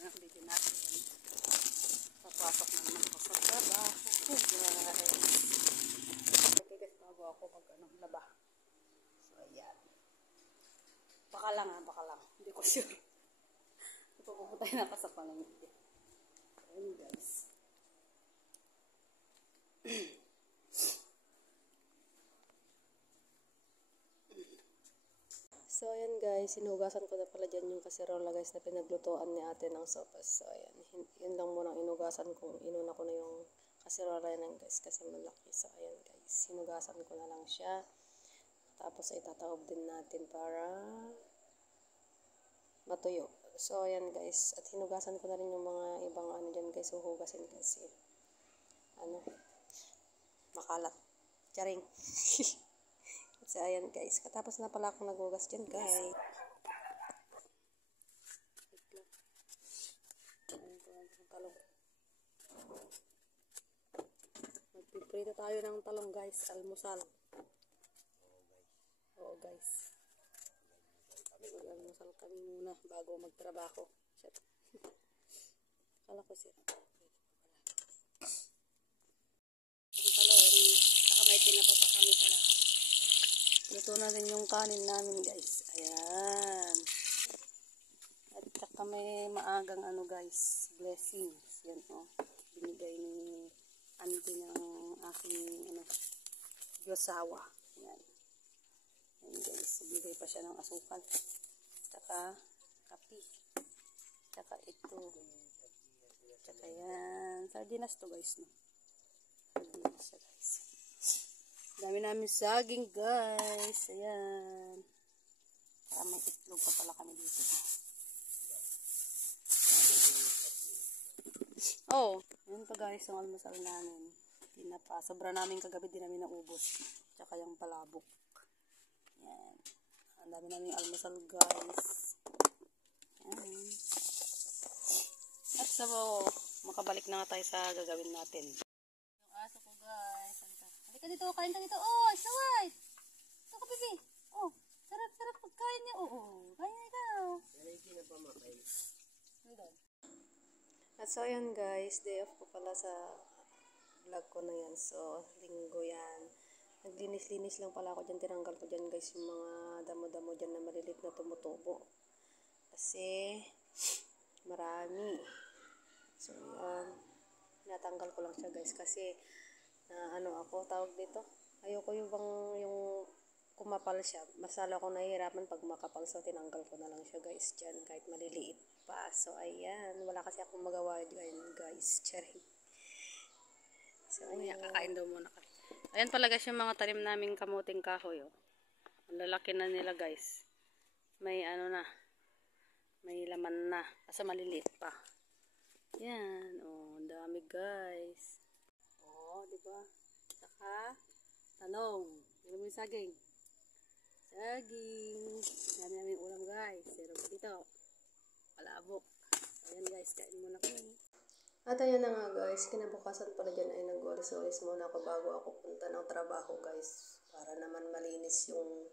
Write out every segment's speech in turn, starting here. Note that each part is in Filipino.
ng video natin. Papasok na naman ako sa trabaho ko, guys. Okay guys, bago ako laba. So ayan. Baka lang. Hindi ko sure. Ipapuputay na ako sa palengke. Ayan guys. So ayan guys, sinugasan ko na pala dyan yung kaserola guys na pinaglutuan ni ate ng sopas. So ayan, yun lang muna inugasan ko. Inuna ko na yung kaserola yan guys kasi malaki. So ayan guys, sinugasan ko na lang siya. Tapos itatawag din natin para matuyo. So ayan guys, at hinugasan ko na rin yung mga ibang ano dyan guys, huhugasin kasi makalat. Charing. So ayan guys, katapos na pala akong naghugas dyan guys. Ayan ko lang yung talong. Magpiprito tayo ng talong guys, almusal. Oo guys. Mag-almusal kami muna bago magtrabaho. Kala ko sir. Ang talong, saka may tinapa pa kami pala. Luto na rin yung kanin namin guys. Ayan. At saka may maagang guys, blessings. Yan binigay ni auntie ng aking Diyosawa. Ayan. Ayan guys, binigay pa siya ng asukal. Saka kape. Saka ito. Saka yan. Sardinas to guys. No? Sardinas siya guys. Dami namin saging guys. Ayan. Para may itlog pa pala kami dito. Oh, yun pa guys yung almusal namin. Tinapa. Sobra namin kagabi, din namin naubos. Tsaka yung palabok. Ayan. Ang dami namin almusal guys. Ayan. At so, makabalik na nga tayo sa gagawin natin. Yung aso ko guys. Halika dito, kain ka dito. Oh, saway. Ito ka, bibi. Oh, sarap pagkain niya. Oo, kain na ikaw. Hindi na pa makain. At so, ayan guys, day off ko pala sa vlog ko na yan. So, linggo yan. Naglinis-linis lang pala ako dyan. Tinanggal ko dyan guys yung mga damo-damo dyan na malilit na tumutubo. Kasi, marami. So, yan. Natanggal ko lang siya guys kasi na ako tawag dito, ayoko yung kumapal siya, masala ako nahihirapan pag makapal, so tinanggal ko na lang siya guys dyan kahit maliliit pa. So ayan, wala kasi akong magawa dyan guys, charing. So ayan, kakain daw muna kami. Ayan pala guys yung mga tanim naming kamuting kahoy. Ang lalaki na nila guys, may may laman na kasi maliliit pa. Yan, ang dami guys. Diba? Saka, tanong. Tignan mo yung saging. Saging. Dami namin ulam guys. Meron pa dito. Palabok. Ayan guys, kain muna kami. At ayan na nga guys, kinabukasan pala dyan ay nagwalis-walis muna ako bago ako punta ng trabaho guys. Para naman malinis yung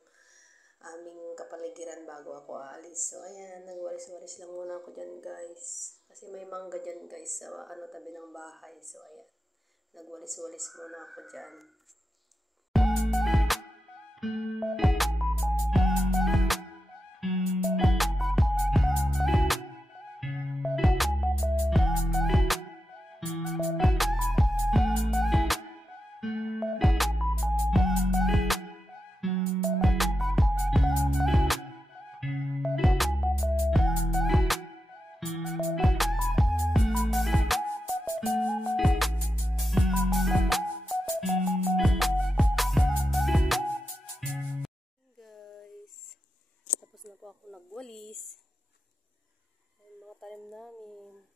aming kapaligiran bago ako aalis. So ayan, nagwalis-walis lang muna ako dyan guys. Kasi may mangga dyan guys sa tabi ng bahay. So ayan. Nagwalis-walis muna ako dyan. Ako nagwalis. Ayan mga tanim namin.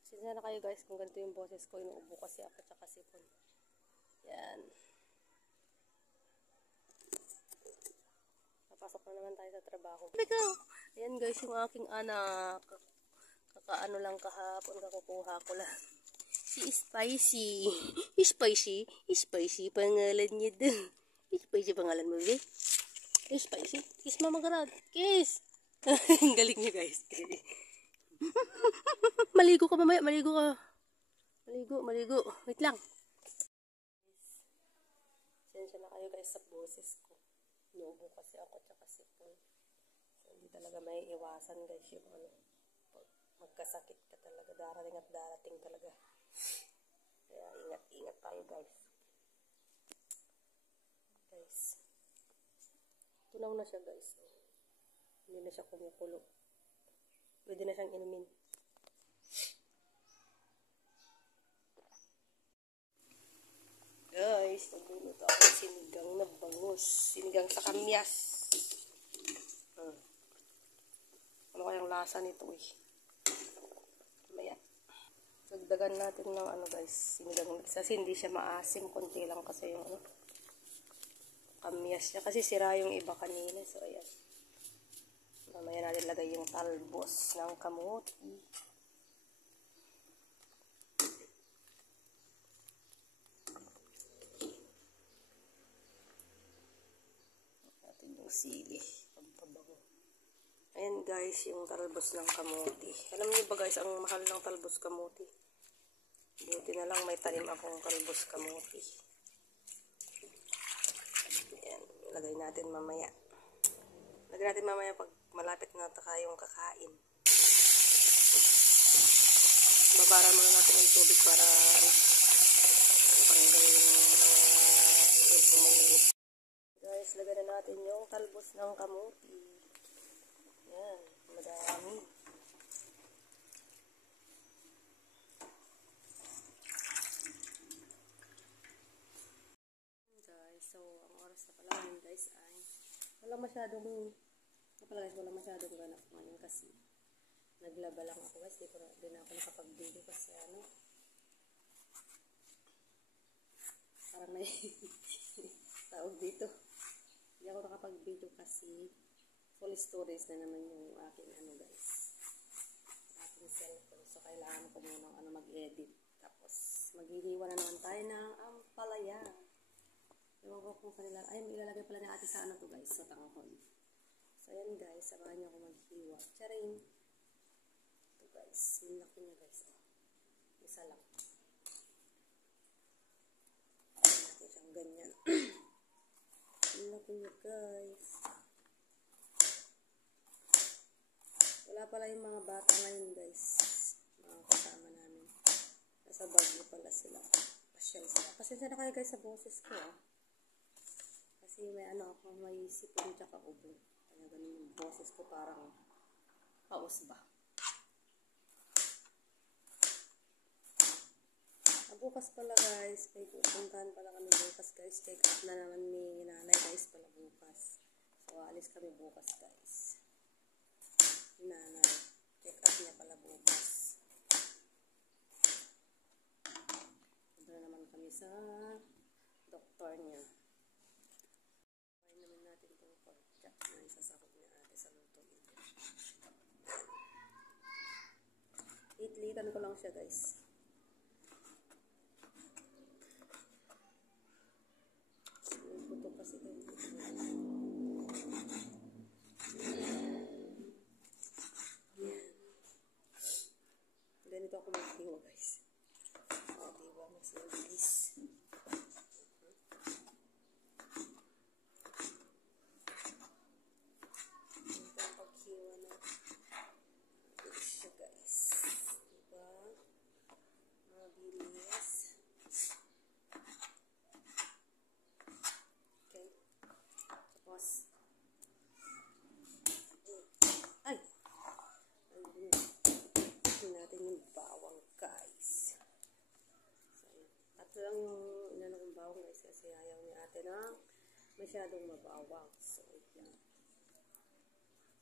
Pasensya na kayo guys kung ganito yung boses ko. Inuubo kasi ako tsaka sipon. Yan. Papasok na naman tayo sa trabaho. Ayan guys yung aking anak. Kakaano lang kahapon. Kakukuha ko lang. Si Spicy. Spicy pangalan niya doon. Spicy pangalan mo ba? Spicy. Kiss mama garad. Kiss. Galing niya guys. maligo ka mamaya. Maligo ka. Maligo. Wait lang. Sensya na kayo guys sa boses ko. Inuubo kasi ako tsaka sipon. So, hindi talaga may iwasan guys yung ano. Pag magkasakit ka talaga. Darating at darating talaga. Kaya ingat tayo guys. Tunaw na siya guys. Hindi na siya kumukulo. Pwede na siyang inumin. Guys, nagluluto ako ng sinigang na bangus. Sinigang sa kamyas. Ano kayang lasa nito eh. Maya. Dagdagan natin ng ano guys. Sinigang. Kasi hindi siya maasim. Konti lang kasi yung ano. Kamyas niya. Kasi sira yung iba kanina. So ayan. Mamaya natin lagay yung talbos ng kamuti. Sili, pagpabango. Ayan guys, yung talbos ng kamuti. Alam niyo ba guys, ang mahal ng talbos kamuti? Buti na lang may tanim akong talbos kamuti. Ayan, lagay natin mamaya. Lagay natin mamaya pag malapit na tayong kakain. Babara muna natin ng tubig para panggal yung mga guys, lagyan na natin yung talbos ng kamuti. Yan, madami. Guys, so ang oras na pala ngayon guys ay walang masyadong ganap ngayon kasi naglaba lang ako guys. Di na ako nakapag-video kasi ano. Parang may tawag dito. Hindi ako nakapag-video kasi full storage na naman yung aking ano guys. Aking cellphone. So kailangan ko muna mag-edit. Tapos maghihiwa na naman tayo ng ampalaya. Ewan ko kung kanila. Ay, ilalagay pala ni ate sa ano to guys. Sa tanghon. So ayan guys. Sabahan niyo ako maghiwa. Charing. Ito guys. Malaki niya guys. Isa lang. Malaki siyang ganyan. Laki niya guys. Wala pala yung mga bata ngayon guys. Mga kasama namin. Nasa Baguio pala sila. Pasyal sila. Pasensya na kayo guys sa boses ko ah. Kasi may may sipon tsaka ubo. Kaya ganun yung boses ko parang paus ba. Bukas pala guys, may pupuntahan pala kami bukas guys. Check up na naman ni nanay guys pala bukas. So alis kami bukas guys. Nanay, check up niya pala bukas. Punta naman kami sa doktor niya. Kain naman natin itong pork chop na isasakot niya ate sa lutuin. Itlitan ko lang siya guys. Kasi ganito ako maghiwa guys. O diba, mas mabilis. Ganito ang paghiwa na mabilis siya guys. Diba, mabilis. Ay! Ito natin yung bawang guys. So, tatlo lang yung inano kong bawang guys kasi ayaw ni ate na masyadong mabawang. So, yan.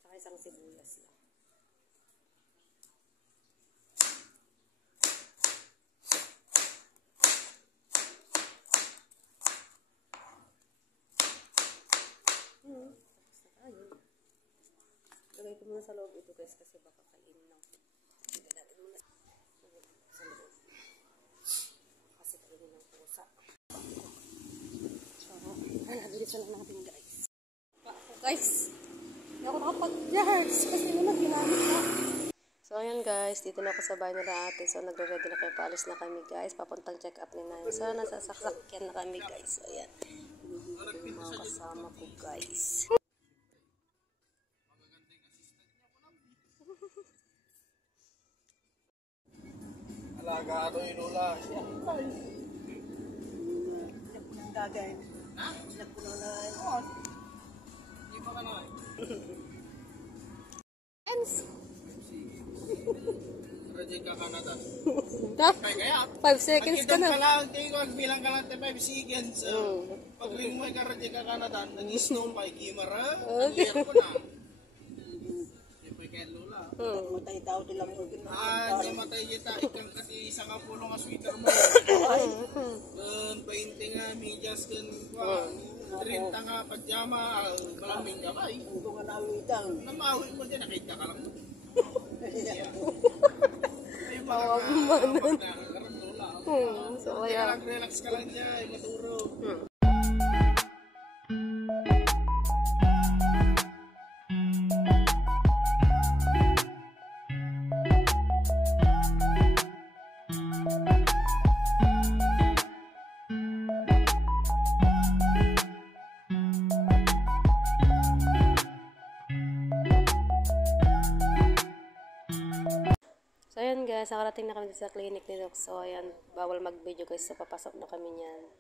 Saka isang sibuyas lang. Lagay ko muna sa loob ito guys kasi baka kainin lang. Lagay natin muna sa loob. Kasi kainin ng pusa. So, nalabilis na lang natin guys. Ako guys, hindi ako nakapag-jars kasi naman ginamit na. So ayan guys, dito na ako sa bahay nila ate. So, nagre-ready na kayo, paalis na kami guys. Papuntang check up ni Nanay. So, nasa sasakyan na kami guys. So, ayan. Yung mga kasama ko guys. Alaga ito yung lula. Dagay. Ha? Nagpununay. Oo. Hindi pa ka na eh. Rajay ka Canada. Kaya kaya. 5 seconds ka na. Bilang ka lang 5 seconds. Pag ring mo ka Rajay ka Canada, nag-snow pa ikimara. Ang year ko na. Hindi pa kaya lula. Matay tao lang mo. Hindi matay kita. Ikang kasi isang kapulong nga sweater mo. Painting nga, medyas kan. 30 nga pajama. Malaming gabay. Ito nga nawitan. Namawi mo din, nakita ka lang. Ay, Tawag mo nun. Lula. So, ayan. Relax ka lang siya, maturo. So, ayan guys, nakarating na kami sa clinic ni Doc. So, ayan, bawal mag-video guys. So, papasok na kami niyan.